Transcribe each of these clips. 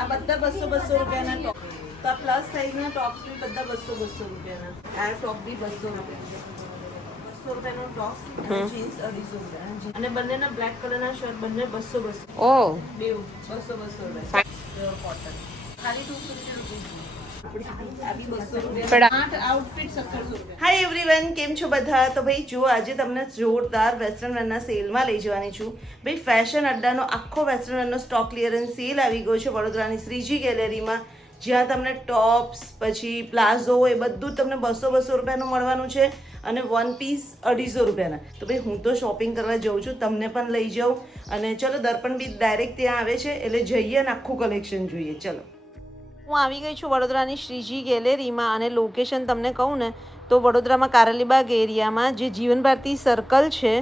આ બધા 200 રૂપિયાના ટોપ. તો આ પ્લસ સાઇઝના ટોપ્સ બી બધા 200 રૂપિયાના. આ ટોપ બી 200 રૂપિયા. 200 રૂપિયાનો ટોપ અને જીન્સ 250 રૂપિયા. અને બંનેના બ્લેક કલરના શર્ટ બંને 200 ઓ બેવ 200 રૂપિયા. કોટન ખાલી 250 રૂપિયા. હાય એવરીવન, કેમ છો બધા? તો ભાઈ જુઓ, આજે તમને જોરદાર વેસ્ટર્ન વેરના સેલમાં લઈ જવાની છું. ભાઈ ફેશન અડ્ડાનો આખો વેસ્ટર્ન વેરનો સ્ટોક ક્લિયરન્સ સેલ આવી ગયો છે વડોદરાની શ્રીજી ગેલેરીમાં, જ્યાં તમને ટોપ્સ પછી પ્લાઝો એ બધું તમને 200 રૂપિયાનું મળવાનું છે અને વન પીસ 250 રૂપિયાના. તો ભાઈ હું તો શોપિંગ કરવા જાઉં છું, તમને પણ લઈ જાઉં. અને ચલો, દર્પણ બી ડાયરેક્ટ ત્યાં આવે છે એટલે જઈએ અને આખું કલેક્શન જોઈએ. ચલો, હું આવી ગઈ છું વડોદરાની શ્રીજી ગેલેરીમાં અને લોકેશન તમને કહું ને તો વડોદરામાં કારેલીબાગ એરિયામાં જે જીવન ભારતી સર્કલ છે,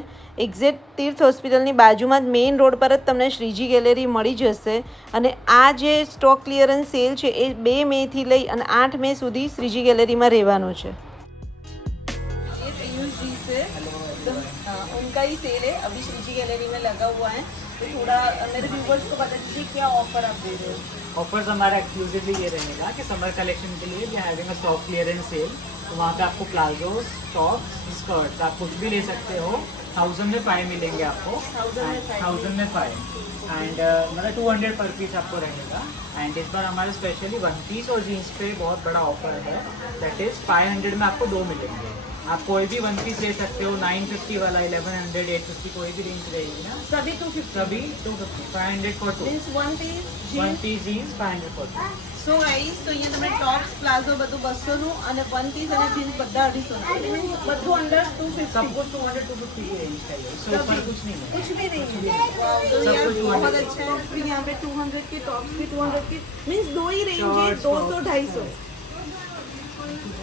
એક્ઝેક્ટ તીર્થ હોસ્પિટલની બાજુમાં જ મેઇન રોડ પર જ તમને શ્રીજી ગેલેરી મળી જશે. અને આ જે સ્ટોક ક્લિયરન્સ સેલ છે એ 2 મેથી લઈ અને 8 મે સુધી શ્રીજી ગેલેરીમાં રહેવાનો છે. उनका ही सेल है, अभी श्रीजी गैलरी में लगा हुआ है. तो थोड़ा मेरे व्यूवर्स को बता दीजिए क्या ऑफर आप दे रहे हो. ऑफर्स हमारा एक्सक्लूसिवली ये रहेगा कि समर कलेक्शन के लिए we are having a stock clearance sale. तो वहाँ पे आपको प्लाजोस, टॉप्स, स्कर्ट्स आप कुछ भी ले सकते हो. 1000 में 5 मिलेंगे आपको. 1000 में 5 एंड मतलब 200 पर पीस आपको रहेगा. एंड इस बार हमारे स्पेशली वन पीस और जीन्स पे बहुत बड़ा ऑफर है. दैट इज़ 500 में आपको 2 मिलेंगे. आप कोई भी वन पीस ले सकते हो. 950 वाला, 1100, 850 कोई भी रेंज रहेगी ना. सभी 250. सभी 250, 500 for 2. One piece jeans 500 for 2. So guys, તો અહીંયા તમે ટોપ્સ પ્લાઝો બધું 200 નું અને વન પીસ અને જીન્સ બધા 250 નું. બધું અંડર 250. सब कुछ 200 250 की रेंज का है. इससे ऊपर कुछ नहीं है. कुछ भी नहीं है. वाओ, तो सब यार कुछ बहुत 200 अच्छा है. फिर यहाँ पे 200 के टॉप्स भी 200 के मींस दो ही रेंज है. Shorts, 200 250.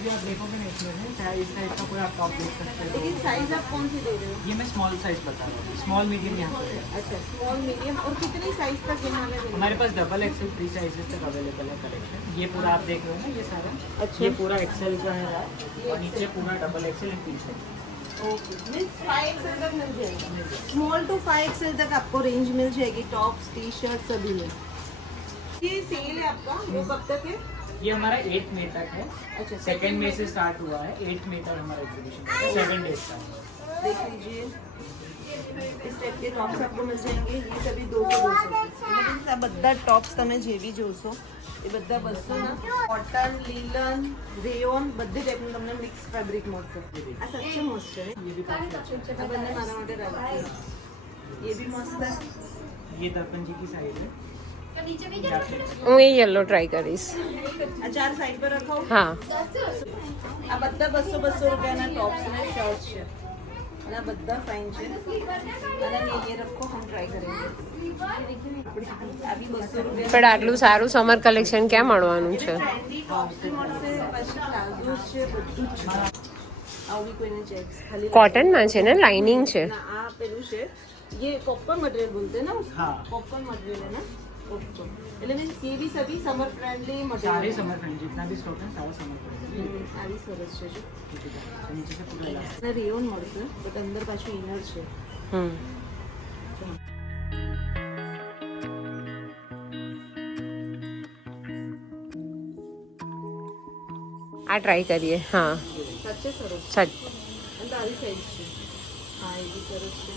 ये आप देखोगे ना इसमें चाहे इस टाइप का कोई आप टॉप देख सकते हो. लेकिन साइज आप कौन सी दे रहे हो? ये मैं स्मॉल साइज बता रहा हूँ. स्मॉल मीडियम यहाँ पे है. अच्छा, स्मॉल मीडियम. और कितनी साइज तक यहाँ पे हमारे पास डबल एक्सेल 3 साइजेस तक अवेलेबल है कलेक्शन. ये पूरा आप देख रहे हो ना, ये सारा. अच्छा. ये पूरा एक्सेल का है और नीचे पूरा double XL and 3 size. Okay, means 5XL तक मिल जाएगा. स्मॉल टू 5XL तक आपको रेंज मिल जाएगी. टॉप्स, टी शर्ट सभी में. ये सेल है आपका, वो कब तक है? ये हमारा 8 मई तक है. अच्छा, 2 मई से स्टार्ट हुआ है. 8 मई तक हमारा एग्जीबिशन है. 7 डेज का. देख लीजिए, इस टाइप के टॉप्स आपको मिल जाएंगे. ये सभी 200 બધા ટોપ્સ તમે જે બી જોશો એ બધા 200 ના. કોટન, લીલન, રેયોન બધી ટાઈપનું તમને મિક્સ ફેબ્રિક મળશે. આ સચ્ચે મસ્ત છે. ये भी काफी अच्छा આ બંને મારા માટે રાખજો. ये भी मस्त है. है. ये दर्पण जी की साइड है. હું એ યલો ટ્રાય કરીશ. આ ચાર સાઈડ પર રખો. હા, આ બધા 200 રૂપિયાના ટોપ્સ અને શર્ટ્સ છે અને આ બધા ફાઇન છે. અને ये रखो, हम ट्राई करेंगे. આ બી 200 રૂપિયા. પણ આટલું સારું સમર કલેક્શન ક્યાં મળવાનું છે? ટ્રેન્ડી ટોપ્સ બી મળશે, પછી પ્લાઝોસ છે, બધું જ છે. આવું બી કોઈને ચેક્સ ખાલી કોટનમાં છે ને, લાઇનિંગ છે. ના, આ પેલું છે, ये पॉपकॉर्न मटेरियल बोलते हैं ना उसको. हाँ. पॉपकॉर्न मटेरियल है ना. पॉपकॉर्न એટલે મીન્સ ये भी सभी समर फ्रेंडली सारे मटेरियल. समर फ्रेंड जितना भी स्टॉक है सारा समर फ्रेंड. આવી સરસ છે જો. नीचे से पूरा इलाका. અને રેયોન મળશે, બટ અંદર પાછું ઇનર છે. હમ, આ ટ્રાય કરીએ. હા, સાચે સરસ છે. સચ અને આવી સાઈઝ છે. हाँ, ये भी सरस है.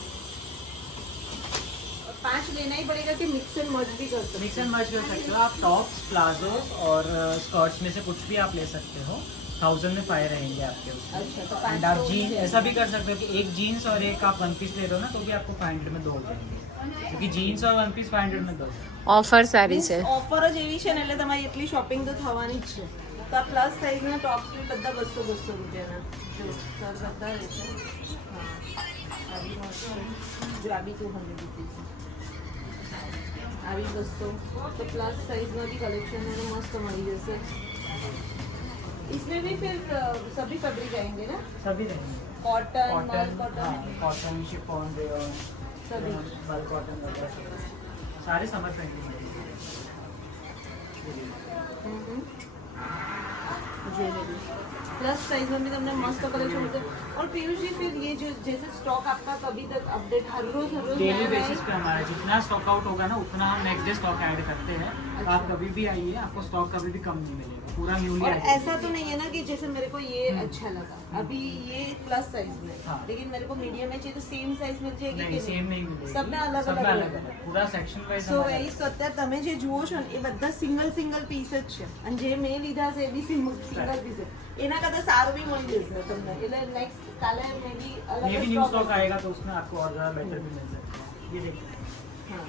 और 5 लेना ही पड़ेगा कि मिक्स एंड मर्ज भी कर सकते मिक्स एंड मैच कर सकते हो आप. टॉप्स, प्लाजो और स्कर्ट्स में से कुछ भी आप ले सकते हो. 1000 में 5 रहेंगे आपके उसमें. अच्छा, तो एंड आप जीन ऐसा भी कर सकते हो कि एक जीन्स और एक आप वन पीस ले रहे हो ना, तो भी आपको 500 में 2 देंगे. क्योंकि जीन्स और वन पीस 500 में 2. ઓફર સારી છે. ઓફર જ એવી છે ને એટલે તમારી એટલી શોપિંગ તો થવાની જ છે. તો આ પ્લસ સાઇઝના ટોપ્સ બી બધા 200 રૂપિયાના. જો સર બતાવે છે. હા, આવી મસ્ત છે. જો આ બી 200 રૂપીસ. આવી 200. તો પ્લસ સાइजમાં भी कलेक्शन है मस्त मળી जैसे. इसमें भी फिर सभी फैब्रिक आएंगे ना. सभी रहेंगे. कॉटन, मल कॉटन, कॉटन, हाँ, कॉटन, शिफॉन, रेयॉन, सभी. मल कॉटन वगैरह सारे summer friendly material. Jewellery plus size में भी तुमने मस्त कलेक्शन होते. और पीयूष जी, फिर ये जो जैसे स्टॉक आपका कभी तक अपडेट हर रोज डेली बेसिस पे हमारा जितना स्टॉक आउट होगा ना उतना हम नेक्स्ट डे स्टॉक ऐड करते हैं. आप कभी भी आइए, आपको स्टॉक कभी भी कम नहीं मिलेगा, पूरा न्यूली और आएगा। ऐसा तो नहीं है ना कि जैसे मेरे को ये अच्छा लगा, अभी ये प्लस साइज में, हाँ। लेकिन मेरे को मीडियम में चाहिए तो सेम साइज मिल जाएगी नहीं कि સેમ નહીં મિલેગી, सब में अलग सब में अलग अलग अलग, पूरा સેક્શન વાઇઝ સો ગાઈસ તો અત્યારે તમે જે જુઓ છો ને એ બધા સિંગલ પીસ જ છે અને જે મેં લીધા છે એ બી સિંગલ પીસ છે, એના કરતા સારું બી મળી જશે તમને, એટલે નેક્સ્ટ કાલે મે બી અલગ ये भी જ न्यू stock स्टॉक आएगा तो उसमें आपको और ज़्यादा बेटर भी मिल सकता है। ये देखिए, હા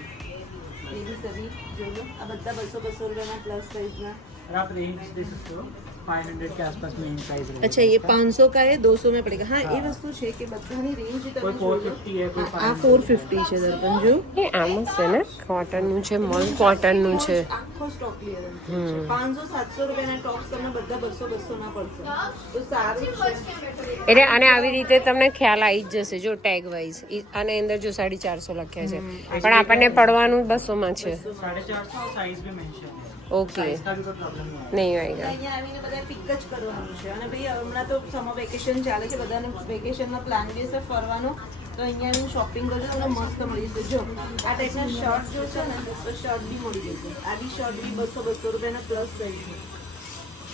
એ બી સભી જોયો, આ બધા 200 રૂપિયાના પ્લસ સાઇઝના। और आप रेंज दे सकते हो 500 के आसपास में प्राइस रहेगा। अच्छा ये 500 का है, 200 में पड़ेगा। हाँ हाँ। ये वस्तु છે કે બધાની રેન્જ તમે कोई 450 है, कोई આ 450 છે દર્પણ જો એ આમ જ છે ને કોટનનું છે, મલ કોટનનું છે. આખો સ્ટોક ક્લિયરન્સ છે। 500-700 રૂપિયાના ટોપ્સ તમને બધા 200 ના પડશે, તો સારું છે। એટલે અને આવી રીતે તમને ખ્યાલ આવી જ જશે જો ટેગ વાઇઝ, અને અંદર જો 450 લખ્યા છે પણ આપણને પડવાનું 200 માં છે. 450 और साइज भी मेंशन है, ઓકે, साइज का भी कोई प्रॉब्लम नहीं है। નહીં આવેગા. અહીંયા આવીને બધા પિક જ કરવાનું છે અને ભાઈ હમણાં તો સમર વેકેશન ચાલે છે, બધાને વેકેશનનો પ્લાન બી છે ફરવાનો, તો અહીંયા આવીને શોપિંગ કરજો તમને મસ્ત મળી જશે। જો આ ટાઈપના શર્ટ જો છે ને તો શર્ટ બી મળી જશે, આ બી શર્ટ બી 200 રૂપિયાના પ્લસ સાઇઝ છે।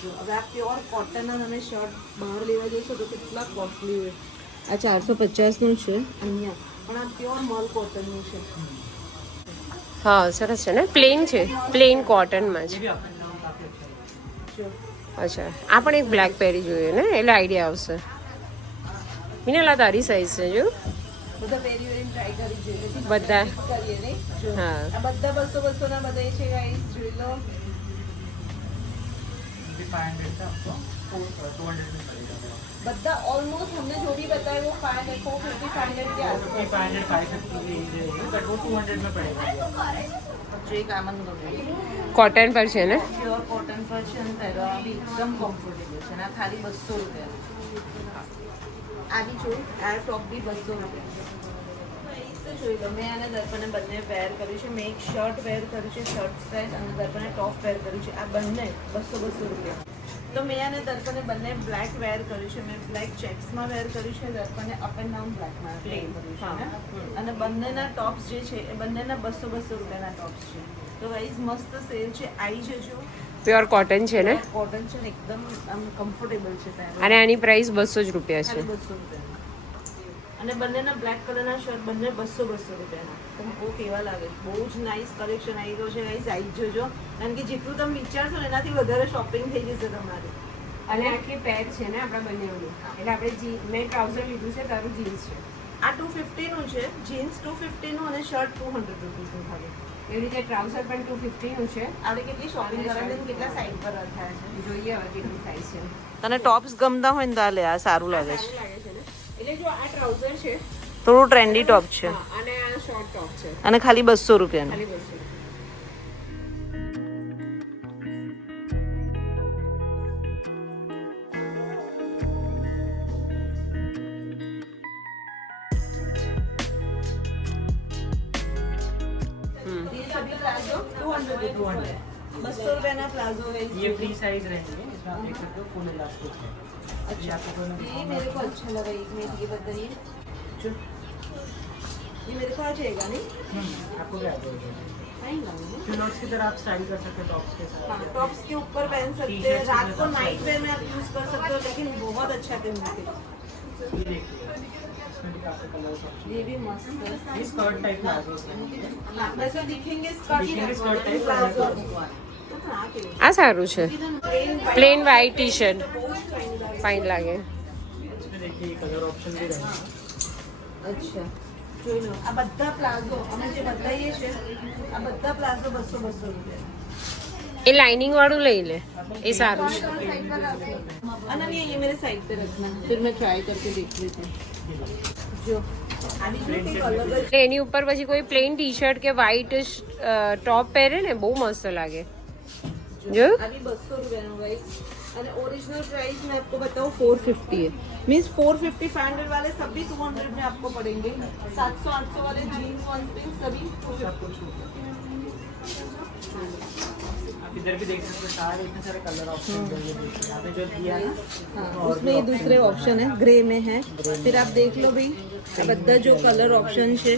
જો હવે આ પ્યોર કોટનના તમે શર્ટ બહાર લેવા જશો તો કેટલા કોસ્ટલી હોય, આ 450નું છે અહીંયા, પણ આ પ્યોર મલ કોટનનું છે। હા સરસ છે ને, પ્લેન છે, પ્લેન કોટનમાં ये છે. भी आपका नाम काफी अच्छा है। જો અચ્છા આ પણ એક બ્લેક પહેરી જોઈએ ને એટલે આઈડિયા આવશે. મિનાલા તારી સાઈઝ છે જો. બધા પહેરી વેરીને ટ્રાય કરી જોઈએ, બધા કરીએ નહીં જો હા. આ બધા 200 ના બધા છે ગાઈસ, જોઈ લો। ये भी 500 का आपको 200 में पड़ेगा। બધા ઓલमोस्ट हमने जो भी बताया वो 500 450 500 के आसपास। 500 550 की रेंज रहेगी, बट वो 200 में पड़ेगा। जो एक आमन गમે કોટન પર છે ને. પ્યોર કોટન પર છે ને પહેરવા બી એકદમ કમ્ફર્ટેબલ છે અને આ ખાલી 200 રૂપિયા। આ બી જો આ ટોપ બી 200 રૂપિયા। તો જોઈ લો, મેં આને દર્પણે બંને વેર કર્યું છે, મેં એક શર્ટ વેર કર્યું છે શર્ટ સ્ટાઇલ અને દર્પણે ટોપ વેર કર્યું છે, આ બંને 200 રૂપિયા। તો મેં આને દર્પણે બંને બ્લેક વેર કર્યું છે, મેં બ્લેક ચેક્સમાં વેર કર્યું છે, દર્પણે અપ એન્ડ ડાઉન બ્લેકમાં પ્લેન કર્યું છે ને, અને બંનેના ટોપ્સ જે છે એ બંનેના 200 રૂપિયાના ટોપ્સ છે। તો ગાઈઝ મસ્ત સેલ છે, આવી જજો। પ્યોર કોટન છે ને કોટન છે ને એકદમ આમ કમ્ફર્ટેબલ છે પહેરવા, અને આની પ્રાઇસ 200 જ રૂપિયા છે. ખાલી 200 રૂપિયા। અને બંનેના બ્લેક કલરના શર્ટ બંને 200 રૂપિયાના, તમે બહુ કેવા લાગે, બહુ જ નાઇસ કલેક્શન આવી ગયો છે ગાઈઝ, આવી જજો, કારણ કે જેટલું તમે વિચારશો ને એનાથી વધારે શોપિંગ થઈ જશે તમારી। અને આખી પેર છે ને આપણા બંનેઓની, એટલે આપણે મેં ટ્રાઉઝર લીધું છે, તારું જીન્સ છે. આ 250 નું છે, જીન્સ 250 નું અને શર્ટ 200 રૂપીસનું ખાલી। એવી રીતે ટ્રાઉઝર પણ 250 નું છે. આપણે કેટલી શોપિંગ કરવાની અને કેટલા સાઈડ પર થાય છે, જોઈએ હવે કેટલું થાય છે. તને ટોપ્સ ગમતા હોય ને તો આ લે, આ સારું લાગે છે, સારું લાગે છે ને. એટલે જો આ ટ્રાઉઝર છે, થોડું ટ્રેન્ડી ટોપ છે હા, અને આ શોર્ટ ટોપ છે, અને ખાલી 200 રૂપિયાનું। ખાલી 200. ये सभी प्लाजो 200 રૂપિયાના પ્લાઝો है ये फ्री साइज रहेंगे, इसमें आप देख सकते हो फुल इलास्टिक है। ये आपको कोई ये मेरे को अच्छा लगा, एक में ये बताइए जो ये मेरे को आ जाएगा नहीं, आपको क्या चाहिए? आएगा ना? क्यूलॉट्स की तरह आप स्टाइल कर सकते हो टॉप्स के साथ। हाँ, टॉप्स के ऊपर पहन सकते हैं, रात को नाइट वेयर में आप यूज कर सकते हो, लेकिन बहुत अच्छा है मुझे। ये देखिए, इसमें भी काफी कलर्स ऑप्शन। ये भी मस्त है, ये स्कर्ट टाइप प्लाजोस है। हाँ, वैसे दिखेंगे स्कर्ट दिखेंगे स्कर्ट टाइप प्लाजो। આ સારું છે, plane white T shirt fine લાગે. इसमें देखिए कलर ऑप्शन भी रहेंगे। અચ્છા જોઈ લો, આ બધા પ્લાઝો અમે જે બતાવીએ છે આ બધા પ્લાઝો 200 રૂપિયા। એ લાઇનિંગ વાળું લઈ લે, એ સારું છે. अनन्या ये मेरे साइड पे रखना, फिर मैं ट्राई करके देख लेती हूँ। जो अभी जो एक अलग એટલે એની ઉપર પછી કોઈ પ્લેન ટી શર્ટ કે વ્હાઈટ ટોપ પહેરે ને બહુ મસ્ત લાગે. જો अभी 200 रुपये में भाई, અને ओरिजिनल प्राइस मैं आपको बताऊँ 450 है, मीन्स 450 500 वाले सभी 200 में आपको पड़ेंगे, 700 800 वाले जीन्स वन पीस सभी 250। आप इधर भी देख सकते हो, सारे इतने सारे कलर ऑप्शन है। ये देखिए यहाँ पे जो दिया है ना, हाँ, उसमें ये दूसरे ऑप्शन है, ग्रे में है, फिर आप देख लो भाई આ બધા જો કલર ઓપ્શન છે,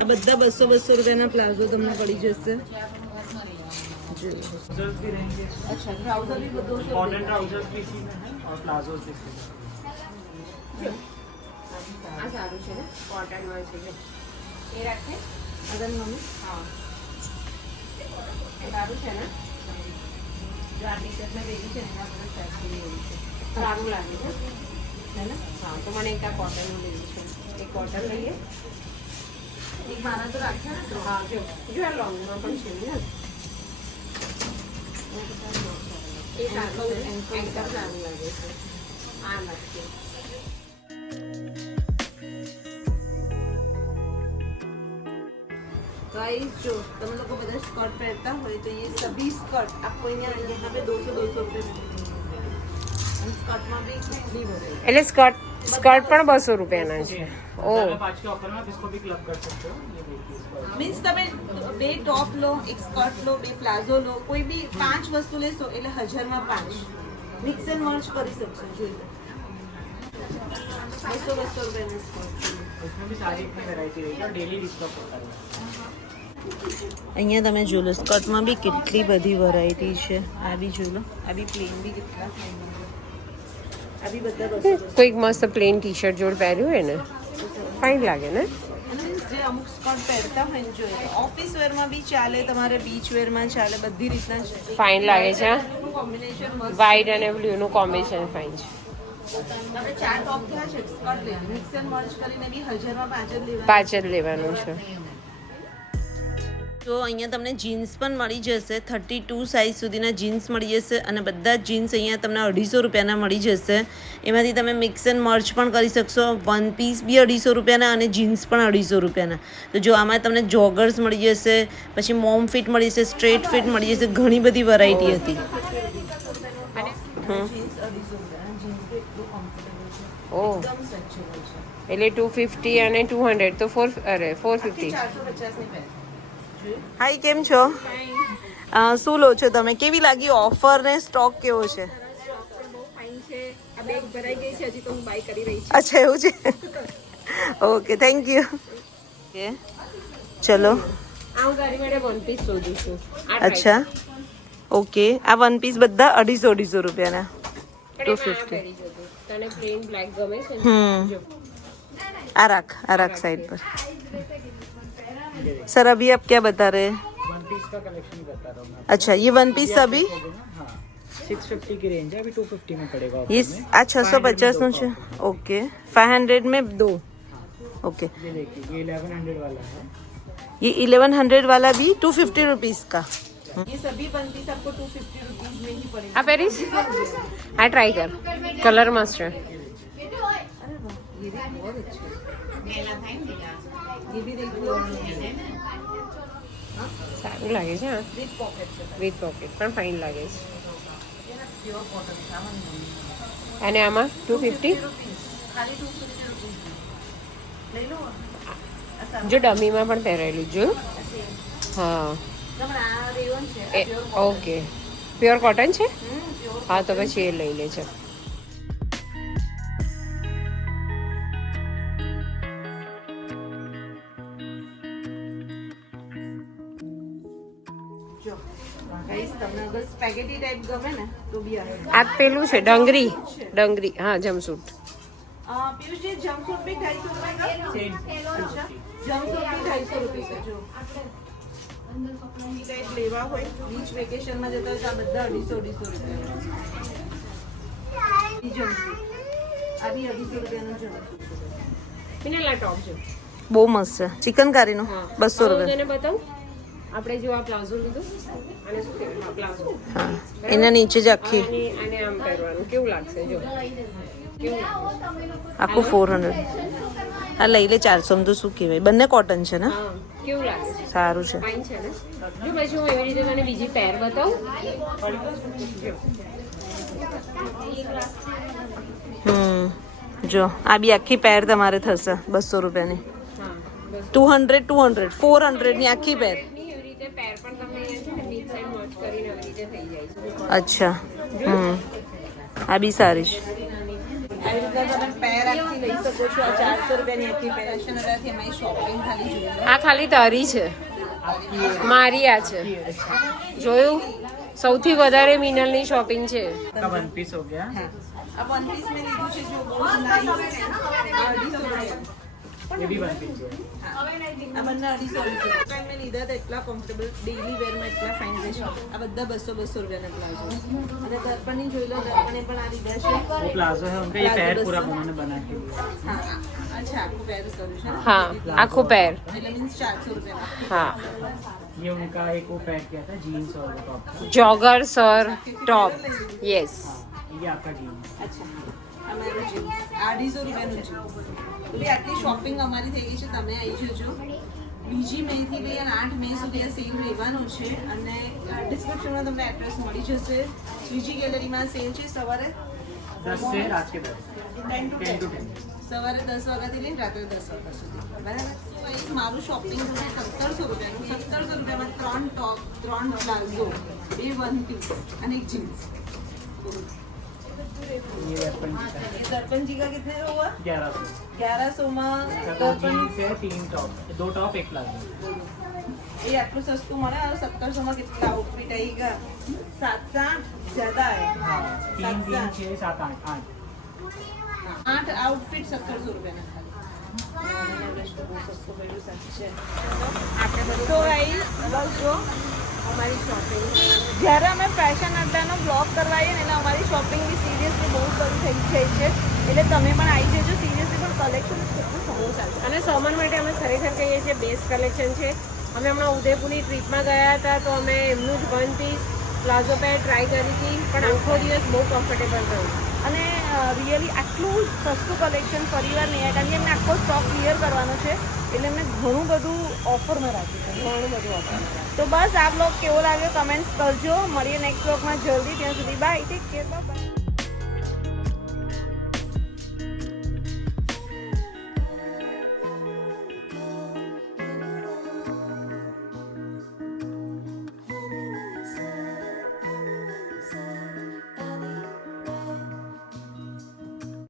આ બધા 200 રૂપિયાના પ્લાઝો તમને પડી જશે। જોઈએ ट्राउजर्स भी रहेंगे અચ્છા ટ્રાઉઝર બી 200 मॉडर्न ट्राउजर्स भी इसी में है और प्लाजोस भी इसी में આ સારું છે ને કોટનમાં છે જો એ રાખે અગર મમ્મી હા એ સારું છે ને જો આ ટી-શર્ટમાં પહેરી છે ને એના પર ફેશન એવી છે સારું લાગે છે હે ને હા તો મને એક આ કોટનનું લેવું છે એક કોટન લઈએ એક મારા તો રાખ્યા ને હા જો જો આ લોંગમાં પણ છે ને એ સારું છે એન્કર સારું લાગે છે આ લાગશે गाइस जो तुम लोग को बता स्कर्ट पहनता हो तो ये सभी स्कर्ट आपको यहाँ पे 200 रुपए में मिलेंगे स्कर्ट में भी कितनी बड़े એટલે સ્કર્ટ પણ 200 રૂપિયાના છે ઓ 5 के ऑफर में आप इसको भी क्लब कर सकते हो ये देखिए इसका मीन्स તમે બે ટોપ લો એક સ્કર્ટ લો બે પ્લાઝો લો કોઈ બી 5 વસ્તુ લેશો એટલે 1000 માં 5 મિક્સ એન્ડ મર્જ કરી શકશો જોઈ લો 200 રૂપિયાની સ્કર્ટ इसमें भी सारी इतनी वैरायटी रहेगी और डेली रिस्टॉक होता है અહીંયા તમે જોઈ લો સ્કર્ટમાં બી કેટલી બધી વેરાયટી છે આ બી જોઈ લો આ બી પ્લેન બી કેટલા આ બી બધા 200 કોઈક મસ્ત પ્લેન ટી-શર્ટ જોડ પહેર્યું હોય ને ફાઇન લાગે ને અને જે અમુક સ્કર્ટ પહેરતા હોય ને જોઈએ ઓફિસ વેરમાં બી ચાલે તમારે બીચ વેરમાં ચાલે બધી રીતના છે ફાઇન લાગે છે કોમ્બિનેશન મસ્ત વ્હાઈટ અને બ્લુનું કોમ્બિનેશન ફાઇન છે આપણે 4 ટોપ થયા છે સ્કર્ટ લે મિક્સ એન્ડ મર્જ કરીને બી 1000 માં 5 જ લેવા 5 જ લેવાનું છે તો અહીંયા તમને જીન્સ પણ મળી જશે 32 સાઇઝ સુધીના જીન્સ મળી જશે અને બધા જ જીન્સ અહીંયા તમને 250 રૂપિયાના મળી જશે એમાંથી તમે મિક્સ એન્ડ મર્ચ પણ કરી શકશો વન પીસ બી 250 રૂપિયાના અને જીન્સ પણ 250 રૂપિયાના તો જો આમાં તમને જોગર્સ મળી જશે પછી મોમ ફિટ મળી જશે સ્ટ્રેટ ફિટ મળી જશે ઘણી બધી વેરાયટી હતી ઓ એટલે 250 અને 200 તો 450 હાઈ કેમ છો શું લો છો તમે કેવી લાગી ઓફર ને સ્ટોક કેવો છે અચ્છા એવું છે ઓકે થેન્ક યુ ઓકે ચલો હું તારી માટે વન પીસ શોધું છું અચ્છા ઓકે આ વન પીસ બધા 250 રૂપિયાના 250 તને પ્લેન બ્લેક ગમે છે आ रख साइड पर सर अभी आप क्या बता रहे हैं वन पीस का कलेक्शन बता रहा हूँ मैं अच्छा ये वन पीस अभी हाँ 650 की रेंज है अभी 250 में पड़ेगा ये आ 650 નું છે ओके 500 में दो ओके ये देखिए ये 1100 वाला है ये 1100 वाला भी 250 रुपीस का ये सभी वन पीस आपको 250 रुपीस में ही पड़ेगा આ પેરીસ આ ટ્રાય કર કલર મસ્ત છે ये भी बहुत अच्छा है ये भी देखो સારું લાગે છે હા विद पॉकेट છે વિથ પોકેટ પણ ફાઇન લાગે છે प्योर कॉटन था અને આમાં 250 खाली 250 रुपीस ले लो જો ડમીમાં પણ પહેરેલું જોયું હા તમને આ રેયોન છે એ ઓકે પ્યોર કોટન છે પ્યોર હા તો પછી એ લઈ લેજો જો ગાઈસ તમને અગર સ્પેગેટી ટાઈપ ગમે ને તો બી આવે આ પેલું છે ડંગરી હા જમસૂટ पीयूष जी जंपसूट भी 250 रुपए का अच्छा जंपसूट भी 250 रुपए का जो टाइप लेवा હોય બીચ વેકેશન માં જતા હોય તો આ બધા 250 રૂપિયા ઈ જંપसूट આ બી 250 રૂપિયાનો જંપसूट પિનલા ટોપ છે બહુ મસ્ત છે ચિકનકારી નો 200 રૂપિયા તને બતાવું આપણે જો આ પ્લાઝો લીધું અને શું કહેવાય હા પ્લાઝો હા એના નીચે જ આખી અને આમ પહેરવાનું કેવું લાગશે જો આખું 400 આ લઈ લે 400 માં તો શું કહેવાય બંને કોટન છે ને હા કેવું લાગે છે સારું છે ફાઇન છે ને જો પછી હું એવી રીતે તને બીજી પેર બતાવું જો આ બી આખી પેર તમારે થશે 200 રૂપિયાની હા 200 400 ની આખી પેર એવી રીતે પેર પણ તમને છે ને મિક્સ એન્ડ મેચ કરીને આવી રીતે થઈ જાય છે અચ્છા આ બી સારી છે આવી રીતે તમે પેર આખી લઈ શકો છો આ 400 રૂપિયાની આખી પેર છે નરાથી એમાં શોપિંગ ખાલી જોઈ આ ખાલી તારી છે आपकी મારી આ છે જોયું સૌથી વધારે મિનલની શોપિંગ છે का वन पीस हो गया હા આ વન પીસ મેં લીધું છે જો બહુ જ નાઇસ 250 રૂપિયા ये भी वन पीस है આ બંને 250 મેં લીધા હતા એટલા કમ્ફર્ટેબલ ડેઈલી વેરમાં એટલા ફાઇન રહેશે આ બધા 200 રૂપિયાના પ્લાઝો અને દર્પણની જોઈ લો દર્પણે પણ આ લીધા છે वो प्लाजो है उनका ये पैर पूरा उन्होंने बना के दिया હા અચ્છા આખું પેર કર્યું છે હા આખું પેર એટલે મીન્સ 400 રૂપિયા હા ये उनका एक वो पैर किया था जीन्स और वो टॉप જોગર સર ટોપ યસ ये आपका जीन्स અચ્છા અમારું જીન્સ 250 રૂપિયાનું જીન્સ એટલે આટલી શોપિંગ અમારી થઈ ગઈ છે તમે આવી જજો બીજી મે થી લઈ અને 8 મે સુધી આ સેલ રહેવાનો છે અને ડિસ્ક્રિપ્શનમાં તમને એડ્રેસ મળી જશે શ્રીજી ગેલેરીમાં સેલ છે સવારે 10 से रात के 10 10 to 10 to 10 10 સવારે 10 વાગ્યાથી લઈને રાત્રે 10 વાગ્યા સુધી બરાબર તો એક મારું શોપિંગ છે 1700 રૂપિયાનું 1700 રૂપિયામાં 3 ટોપ 3 પ્લાઝો 2 વન પીસ અને એક જીન્સ ये दर्पण जी का ये दर्पण जी का कितने का हुआ 1100 1100 में दो दर्पण जीन्स है 3 टॉप 2 टॉप 1 प्लाजो ये आटલું સસ્તું મળે और 1700 में कितना आउटफिट आएगा 700 ज्यादा है हाँ 3 700 6 7 8 8 आउटफिट 1700 રૂપિયાના ખાલી તો ગાઈસ બસ જો અમારી શોપિંગ જ્યારે અમે ફેશન અડ્ડાનો બ્લોગ કરવા આવીએ ને એટલે અમારી શોપિંગની સિરિયસલી બહુ બધી થઈ ગઈ છે એટલે તમે પણ આવી જજો સિરિયસલી પણ કલેક્શન કેટલું સારું સારું અને સમર માટે અમે ખરેખર કહીએ છીએ બેસ્ટ કલેક્શન છે અમે હમણાં ઉદયપુરની ટ્રીપમાં ગયા હતા તો અમે એમનું જ વન પીસ પ્લાઝો પેર ટ્રાય કરી હતી પણ આખો દિવસ બહુ કમ્ફર્ટેબલ રહ્યું અને રિયલી આટલું સસ્તું કલેક્શન ફરીવાર નહીં આવે કારણ કે એમને આખો સ્ટોક ક્લિયર કરવાનો છે એટલે એમને ઘણું બધું ઓફરમાં રાખ્યું છે ઘણું બધું ઓફર તો બસ આ બ્લોગ કેવો લાગ્યો કમેન્ટ્સ કરજો મળીએ નેક્સ્ટ બ્લોગમાં જલ્દી ત્યાં સુધી બાય ટેક કેર બાય